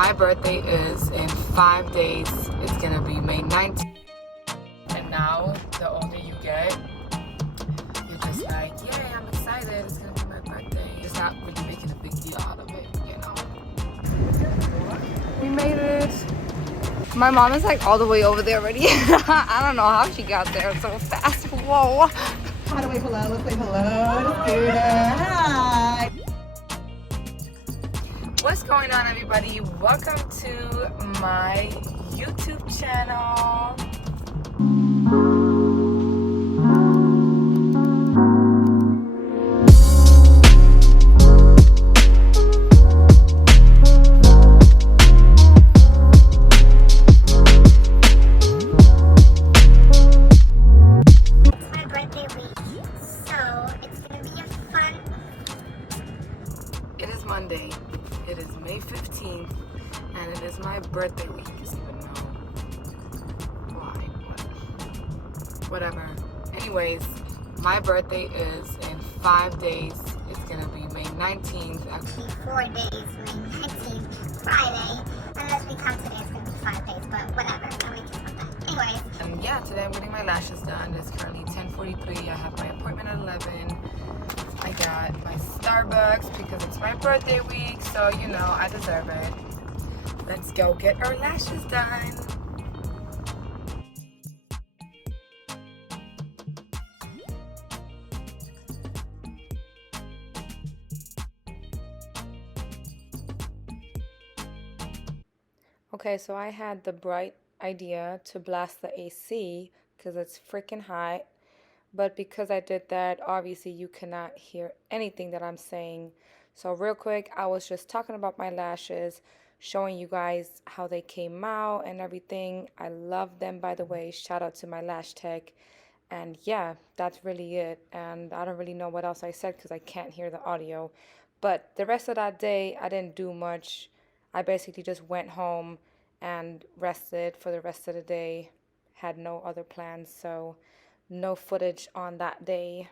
My birthday is in 5 days. It's gonna be May 19th. And now, the older you get, you're just like, yay, I'm excited. It's gonna be my birthday. It's not really making a big deal out of it, you know. We made it. My mom is like all the way over there already. I don't know how she got there so fast. Whoa. How to wave hello? Let's wave hello to Scooter. Hi. What's going on, everybody? Welcome to my YouTube channel. Monday. It is May 15th and it is my birthday week. I don't even know why, but whatever. Anyways, my birthday is in 5 days. It's gonna be May 19th. Actually 4 days, May 19th, Friday. Unless we count today, it's gonna be 5 days, but whatever. Nobody cares about that. Anyways. And yeah, today I'm getting my lashes done. It's currently 10:43. I have my appointment at 11. I got my Starbucks because it's my birthday week, so you know, I deserve it. Let's go get our lashes done. Okay, so I had the bright idea to blast the AC because it's freaking hot. But because I did that, obviously you cannot hear anything that I'm saying. So real quick, I was just talking about my lashes, showing you guys how they came out and everything. I love them, by the way. Shout out to my lash tech. And yeah, that's really it. And I don't really know what else I said because I can't hear the audio. But the rest of that day, I didn't do much. I basically just went home and rested for the rest of the day. Had no other plans, so no footage on that day.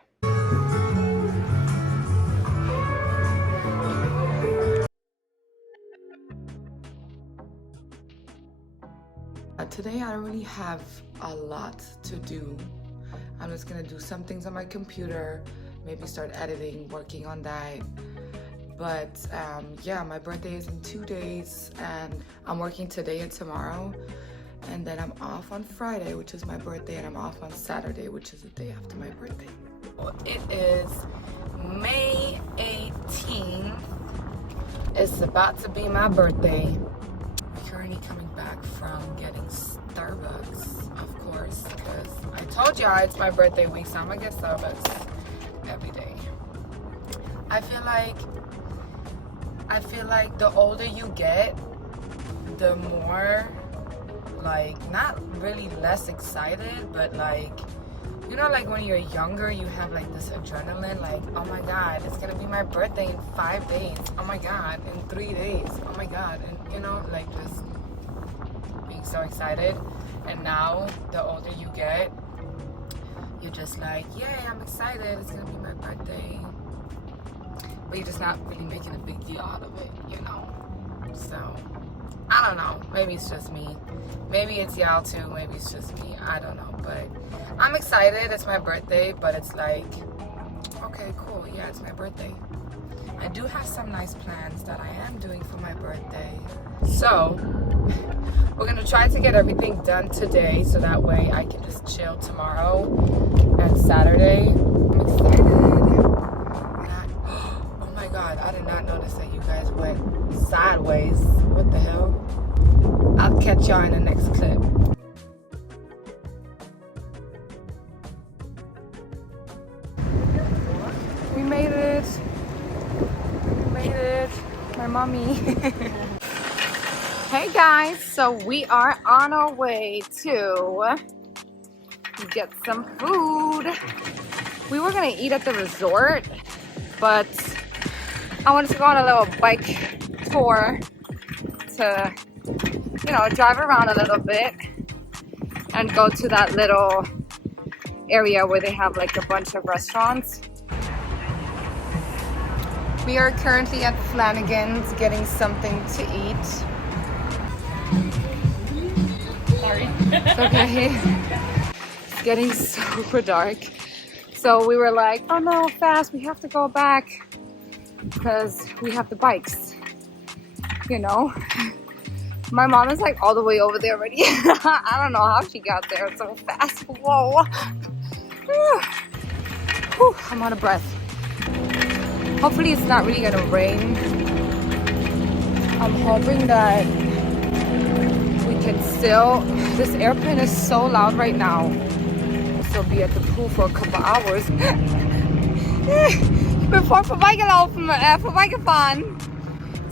Today I don't really have a lot to do. I'm just gonna do some things on my computer, maybe start editing, working on that. But yeah, my birthday is in 2 days and I'm working today and tomorrow. And then I'm off on Friday, which is my birthday, and I'm off on Saturday, which is the day after my birthday. It is May 18th. It's about to be my birthday. I'm currently coming back from getting Starbucks, of course, because I told y'all it's my birthday week, so I'm gonna get Starbucks every day. I feel like the older you get, the more, like, not really less excited, but like, you know, like when you're younger, you have like this adrenaline, like, oh my god, it's gonna be my birthday in 5 days, oh my god, in 3 days, oh my god, and you know, like just being so excited. And now, the older you get, you're just like, yay, I'm excited, it's gonna be my birthday, but you're just not really making a big deal out of it, you know. So I don't know, maybe it's just me, maybe it's y'all too, maybe it's just me, I don't know. But I'm excited, it's my birthday, but it's like, okay, cool, yeah, it's my birthday. I do have some nice plans that I am doing for my birthday, so we're gonna try to get everything done today so that way I can just chill tomorrow and Saturday. I'm excited. Oh my god, I did not notice that you guys went sideways. What the hell? I'll catch y'all in the next clip. We made it. We made it. My mommy. Hey guys, so we are on our way to get some food. We were gonna eat at the resort, but I wanted to go on a little bike tour to, you know, drive around a little bit and go to that little area where they have like a bunch of restaurants. We are currently at Flanagan's getting something to eat. Okay. It's getting super dark. So we were like, oh no, fast, we have to go back because we have the bikes, you know. My mom is like all the way over there already. I don't know how she got there so fast. Whoa. Whew, I'm out of breath. Hopefully it's not really gonna rain. I'm hoping that we can still, this airplane is so loud right now. We'll still be at the pool for a couple hours. Ich bin voll vorbeigefahren.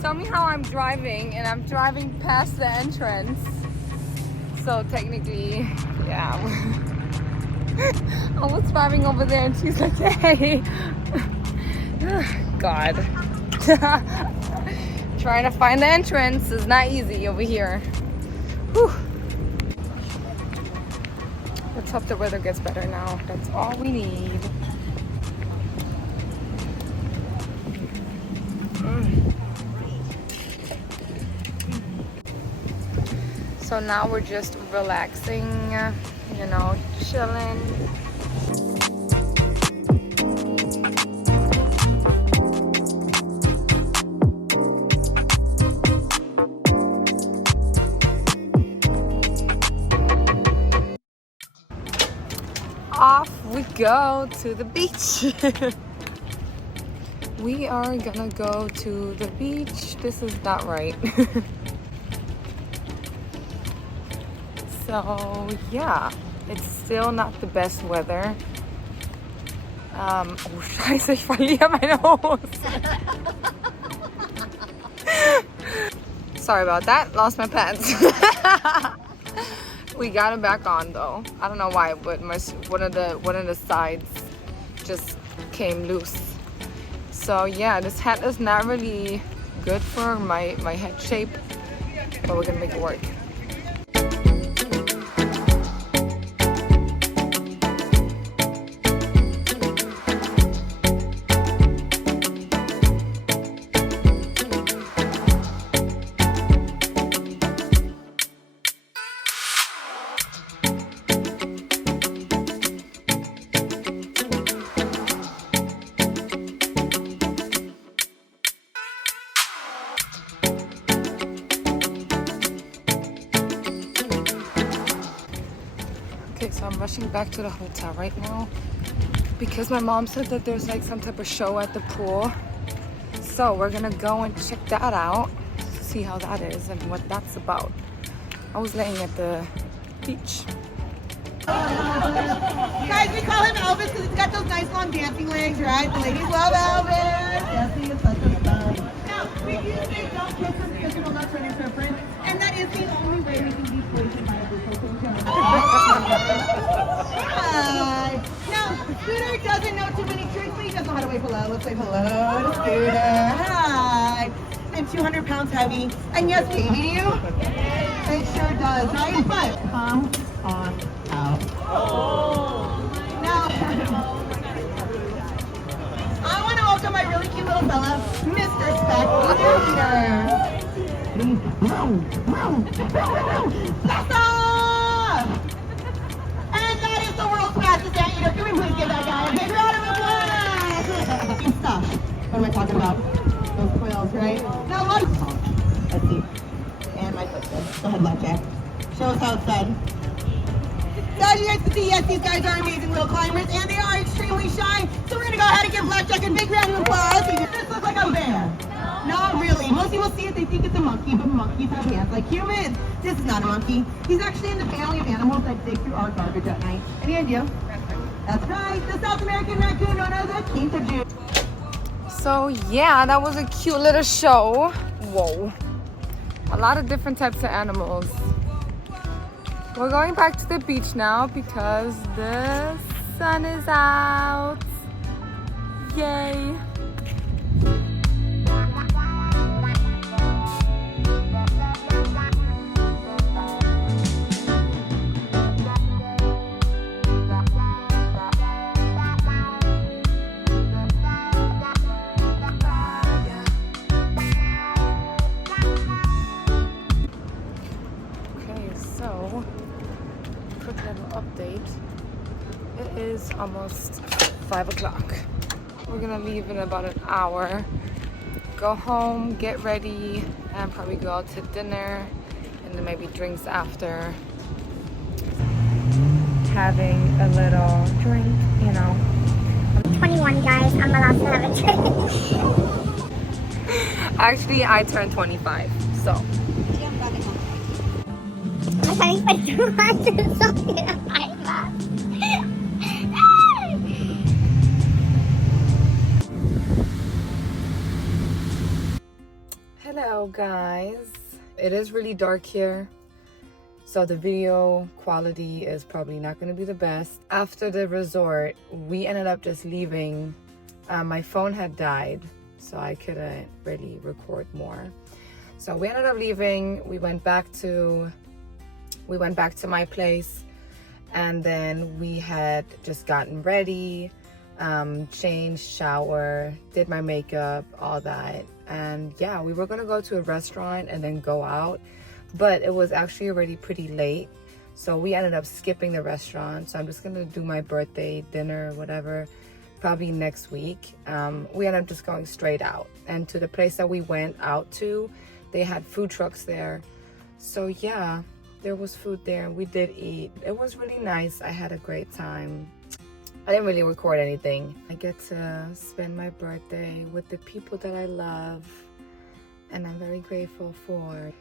Tell me how I'm driving, and I'm driving past the entrance. So technically, yeah. I was driving over there and she's like, hey. God. Trying to find the entrance is not easy over here. Whew. Let's hope the weather gets better now. That's all we need. So now we're just relaxing, you know, chilling. Off we go to the beach. We are gonna go to the beach. This is not right. So yeah, it's still not the best weather. Oh scheiße, ich verliere meine Hose. Sorry about that, lost my pants. We got it back on though. I don't know why, but one of the sides just came loose. So yeah, this hat is not really good for my head shape, but we're gonna make it work. Okay, so I'm rushing back to the hotel right now because my mom said that there's like some type of show at the pool. So we're gonna go and check that out, see how that is and what that's about. I was laying at the beach. Guys, we call him Elvis because he's got those nice long dancing legs, right? The ladies love Elvis. Yes, he is such a star. Now, we do say don't kiss him because he will not turn into a prince. And that is the only way we can be poisoned by a bushel. Hi. Now, Scooter doesn't know too many tricks, but he does know how to wave hello. Let's wave hello to Scooter. Hi. I'm 200 pounds heavy. And yes, baby, you? It sure does, right? But come on out. Now, I want to welcome my really cute little fella, Mr. Spectator. And that is the world's fastest anteater. Can we please give that guy a big round of applause? Stuff. What am I talking about? Those quills, right? Now let's see. And my footsteps. Go ahead, Blackjack. Show us how it's done. So as you guys can see, yes, these guys are amazing little climbers, and they are extremely shy. So we're gonna go ahead and give Blackjack a big round of applause. Does this look like a bear? Not really. Most people see it, they think it's a monkey, but monkeys have hands like humans. This is not a monkey. He's actually in the family of animals that dig through our garbage at night. Any idea? That's right, the South American raccoon known as a kinkajou. So yeah, that was a cute little show. Whoa. A lot of different types of animals. We're going back to the beach now because the sun is out. Yay. little update. It is almost 5 o'clock. We're gonna leave in about an hour. Go home, get ready, and probably go out to dinner and then maybe drinks after. Having a little drink, you know. I'm 21, guys. I'm allowed to have a drink. Actually, I turned 25, so. I thought you put 200 something in my mouth. Hello guys. It is really dark here, so the video quality is probably not going to be the best. After the resort, we ended up just leaving. My phone had died, so I couldn't really record more. So we ended up leaving. We went back to my place, and then we had just gotten ready, changed, shower, did my makeup, all that. And yeah, we were gonna go to a restaurant and then go out, but it was actually already pretty late, so we ended up skipping the restaurant. So I'm just gonna do my birthday dinner, whatever, probably next week. We ended up just going straight out, and to the place that we went out to, they had food trucks there. So yeah, there was food there and we did eat. It was really nice. I had a great time. I didn't really record anything. I get to spend my birthday with the people that I love, and I'm very grateful for.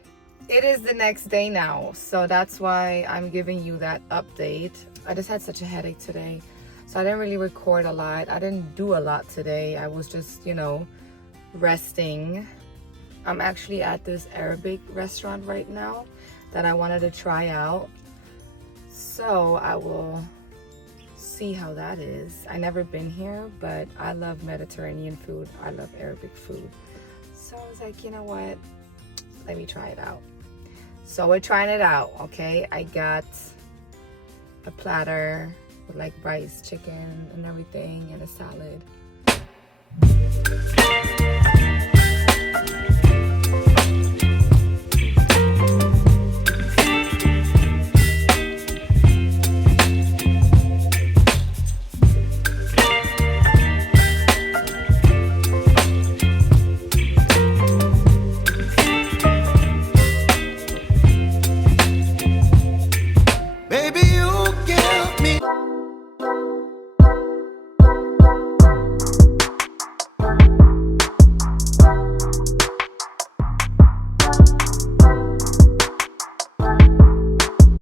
It is the next day now, so that's why I'm giving you that update. I just had such a headache today, so I didn't really record a lot. I didn't do a lot today. I was just, you know, resting. I'm actually at this Arabic restaurant right now that I wanted to try out, so I will see how that is. I never been here, but I love Mediterranean food. I love Arabic food, so I was like, you know what, let me try it out. So we're trying it out. Okay, I got a platter with like rice, chicken and everything, and a salad.